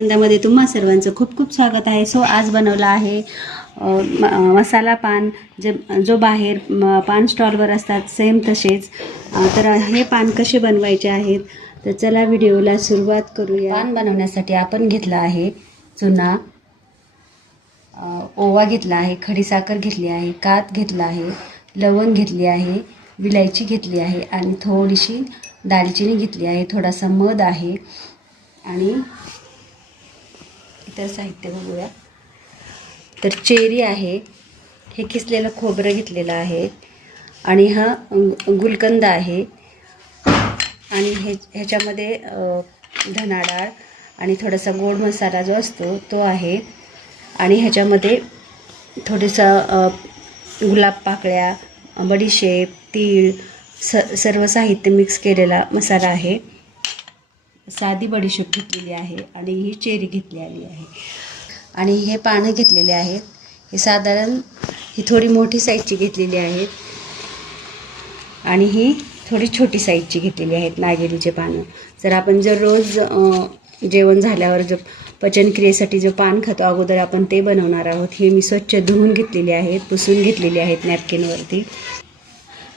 मध्ये तुम्हा सर्वांचं खूप खूप स्वागत आहे. सो आज बनवला आहे म- मसाला पान जे जो बाहेर पान स्टॉलवर असतात सेम तसेच. तर हे पान कसे बनवायचे आहेत तर चला व्हिडिओला सुरुवात करूया. पान बनवण्यासाठी आपण घेतला आहे चुना ओवा घेतला आहे खडीसाखर घेतली आहे कात घेतला आहे लवंग घेतली आहे विलायची घेतली आहे आणि थोडीशी दालचिनी घेतली आहे. थोडासा मध आहे आणि इतर साहित्य बघूया. तर चेरी आहे. हे किसलेलं खोबरं घेतलेलं आहे. आणि हा गुलकंद आहे. आणि हे ह्याच्यामध्ये धनाडाळ धना डाळ आणि थोडासा गोड मसाला जो असतो तो आहे. आणि ह्याच्यामध्ये थोडंसं गुलाब पाकळ्या बडीशेप तीळ स सर्व साहित्य मिक्स केलेला मसाला आहे. साधी बडीशेप घेतलेली आहे आणि ही चेरी घेतली आली आहे. आणि हे पानं घेतलेले आहेत. हे साधारण ही थोडी मोठी साईजची घेतलेली आहेत. आणि ही थोडी छोटी साईजची घेतलेली आहेत नागेलीचे पानं. जर आपण जर रोज जेवण झाल्यावर जो पचनक्रियेसाठी जो पान खातो अगोदर आपण ते बनवणार आहोत. हे मी स्वच्छ धुवून घेतलेली आहेत पुसून घेतलेली आहेत नॅपकिनवरती.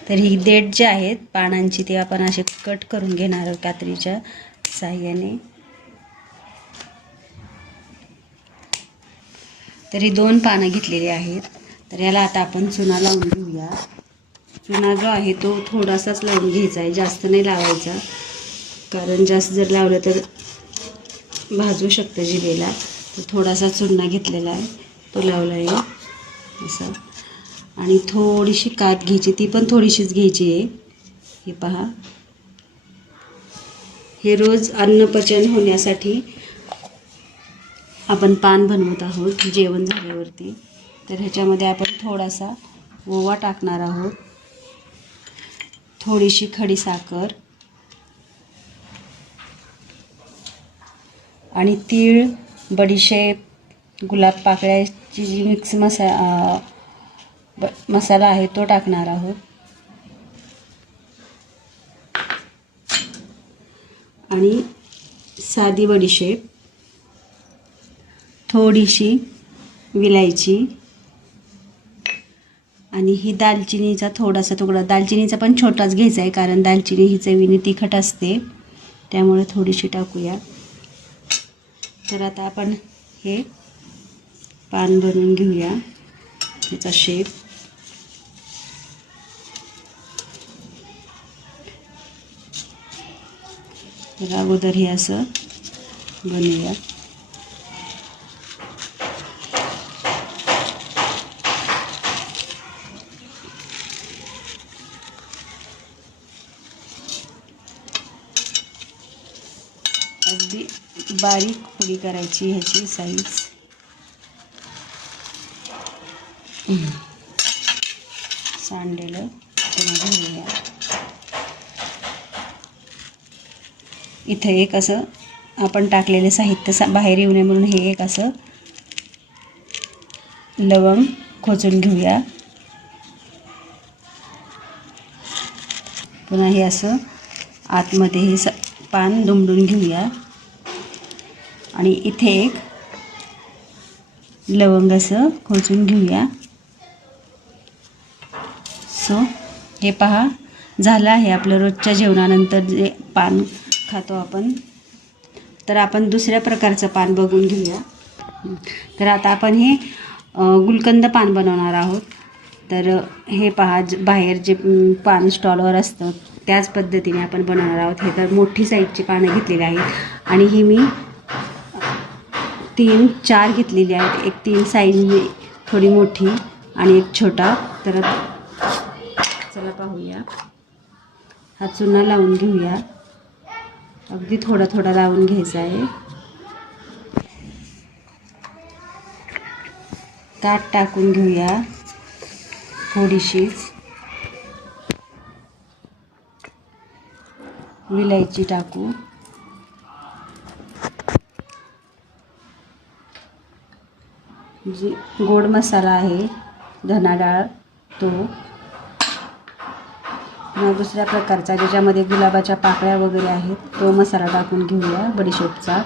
तर ही देठ जे आहेत पानांची ते आपण असे कट करून घेणार आहोत कात्रीच्या. साह्याने. तरी दोन पानं घेतलेली आहेत. तर याला आता आपण चुना लावून घेऊया. चुना जो आहे तो थोडासाच लावून घ्यायचा आहे. जास्त नाही लावायचा. कारण जास्त जर लावलं तर भाजू शकतं जिभेला. तर थोडासा चुना घेतलेला आहे. तो लावला आहे. असं. आणि थोडीशी कात घ्यायची. ती पण थोडीशीच घ्यायची आहे. हे पहा. हे रोज अन्नपचन होण्यासाठी आपण पान बनवत आहोत जेवण झाल्यावरती. तर ह्याच्यामध्ये आपण थोडासा ओवा टाकणार आहोत. थोडीशी खडीसाखर आणि तीळ बडीशेप गुलाब पाकळ्याची जी मिक्स मसा ब- मसाला आहे तो टाकणार आहोत. आणि साधी बडीशेप थोडीशी विलायची. आणि ही दालचिनीचा थोडासा तुकडा. दालचिनीचा पण छोटाच घ्यायचा आहे कारण दालचिनी ही चवीने तिखट असते. त्यामुळे थोडीशी टाकूया. तर आता आपण हे पान बनवून घेऊया. त्याचा शेप तर अगोदर हे असं बनवूया. अगदी बारीक पुडी करायची ह्याची साईज सांडलेलं घेऊया इथं एक असं आपण टाकलेलं साहित्य सा बाहेर येऊ नये म्हणून हे एक असं लवंग खोचून घेऊया. पुन्हा हे असं आतमध्ये हे स पान दुमडून घेऊया. आणि इथे एक लवंग असं खोचून घेऊया. सो हे पहा झालं आहे आपलं रोजच्या जेवणानंतर जे पान खातो आपण. तर आपण दुसऱ्या प्रकारचं पान बघून घेऊया. तर आता आपण हे गुलकंद पान बनवणार आहोत. तर हे पहा ज- बाहेर जे पान स्टॉलवर असतं त्याच पद्धतीने आपण बनवणार आहोत. हे तर मोठी साईजची पानं घेतलेली आहेत. आणि ही मी तीन चार घेतलेली आहेत. एक तीन साईज थोडी मोठी आणि एक छोटा. तर चला पाहूया. हा चुना लावून घेऊया. अगदी थोडा थोडा लावून घ्यायचा आहे. काठ टाकून घेऊया थोडीशीच. विलायची टाकू. जी गोड मसाला आहे धना डाळ तो. दुसऱ्या प्रकारचा ज्याच्यामध्ये गुलाबाच्या पाकळ्या वगैरे आहेत तो मसाला टाकून घेऊया बडीशेपचा.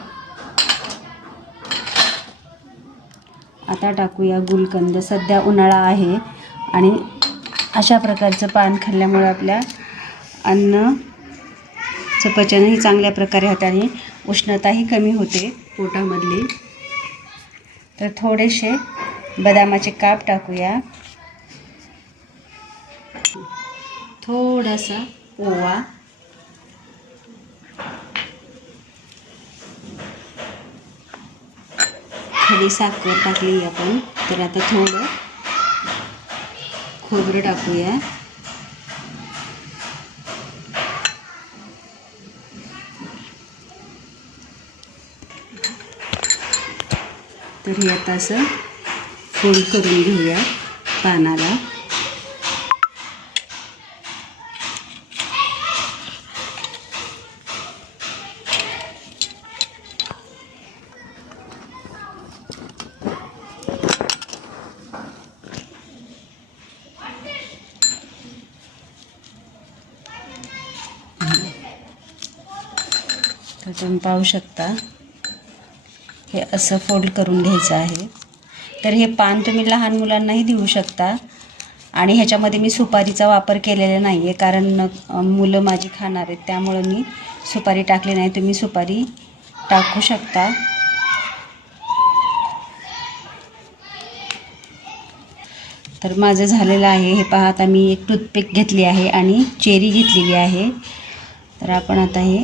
आता टाकूया गुलकंद. सध्या उन्हाळा आहे आणि अशा प्रकारचं पान खाल्ल्यामुळे आपल्या अन्नचं पचनही चांगल्या प्रकारे हाताने उष्णताही कमी होते पोटामधली. तर थोडेसे बदामाचे काप टाकूया. थोडासा ओवा. खाली साखर टाकली आपण. तर आता थोडं खोबरं टाकूया. तर हे आता असं फोल्ड करून घेऊया पानाला. तर तुम्ही पाहू शकता. हे असं फोल्ड करून घ्यायचं आहे. तर हे पान तुम्ही लहान मुलांनाही देऊ शकता. आणि ह्याच्यामध्ये मी सुपारीचा वापर केलेला नाही आहे कारण मुलं माझी खाणार आहेत. त्यामुळं मी सुपारी टाकली नाही. तुम्ही सुपारी टाकू शकता. तर माझं झालेलं आहे. हे पहा आता मी एक टूथपिक घेतली आहे आणि चेरी घेतलेली आहे. तर आपण आता हे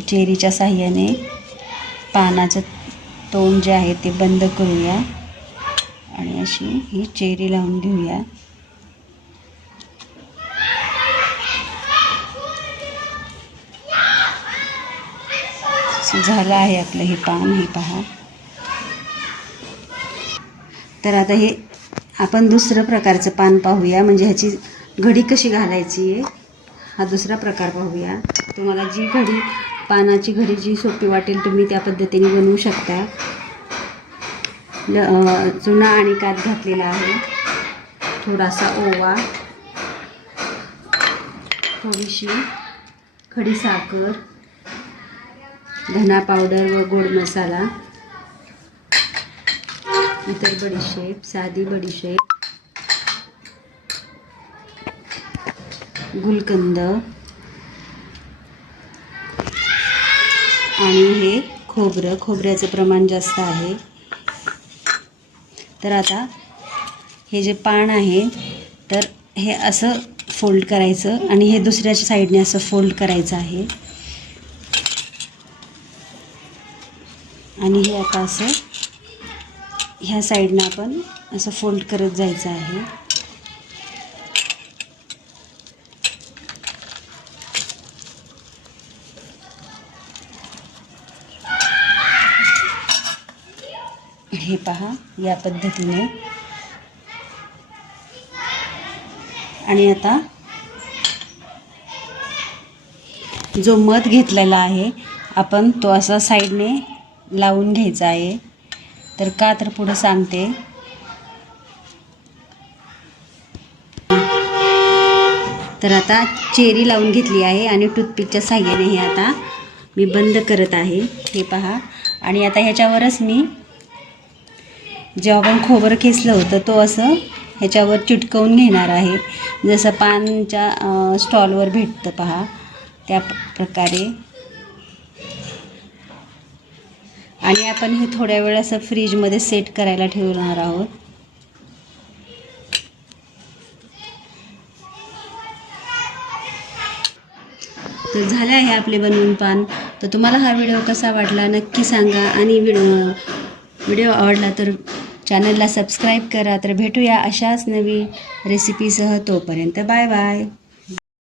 चेरीच्या साह्याने पानाचं तोंड जे आहे ते बंद करूया. आणि अशी ही चेरी लावून घेऊया. झालं आहे आपलं हे पान हे पहा. तर आता हे आपण दुसरं प्रकारचं पान पाहूया. म्हणजे ह्याची घडी कशी घालायची आहे हा दुसरा प्रकार पाहूया. तुम्हाला जी घडी पानाची घरी जी सोपी वाटेल तुम्ही त्या पद्धतीने बनवू शकता. ल चुना आणि कात घातलेला आहे. थोडासा ओवा. थोडीशी खडी साखर. धना पावडर व गोड मसाला. इतर बडीशेप साधी बडीशेप. गुलकंद. आणि हे खोबरं खोबऱ्याचं प्रमाण जास्त आहे. तर आता हे जे पान आहे तर हे असं फोल्ड करायचं आणि हे दुसऱ्याच्या साईडने असं फोल्ड करायचं आहे. आणि हे आता असं ह्या साईडनं आपण असं फोल्ड करत जायचं आहे. हे पहा या पद्धतीने. आणि आता जो मध घेतलेला आहे आपण तो असा साईडने लावून घ्यायचा आहे. तर का तर पुढं सांगते. तर आता चेरी लावून घेतली आहे आणि टूथपिकच्या साह्याने हे आता मी बंद करत आहे. हे पहा. आणि आता ह्याच्यावरच मी जेव्हा आपण खोबरं खेचलं होतं तो असं ह्याच्यावर चिटकवून घेणार आहे. जसं पानच्या स्टॉलवर भेटतं पहा त्या प्रकारे. आणि आपण हे थोड्या वेळ असं फ्रीजमध्ये सेट करायला ठेवणार आहोत. तर झाले आहे आपले बनवून पान. तर तुम्हाला हा व्हिडिओ कसा वाटला नक्की सांगा. आणि व्हिडिओ व्हिडिओ आवडला तर चॅनलला सबस्क्राईब करा तर भेटूया अशाच नवीन रेसिपीसह तोपर्यंत बाय बाय.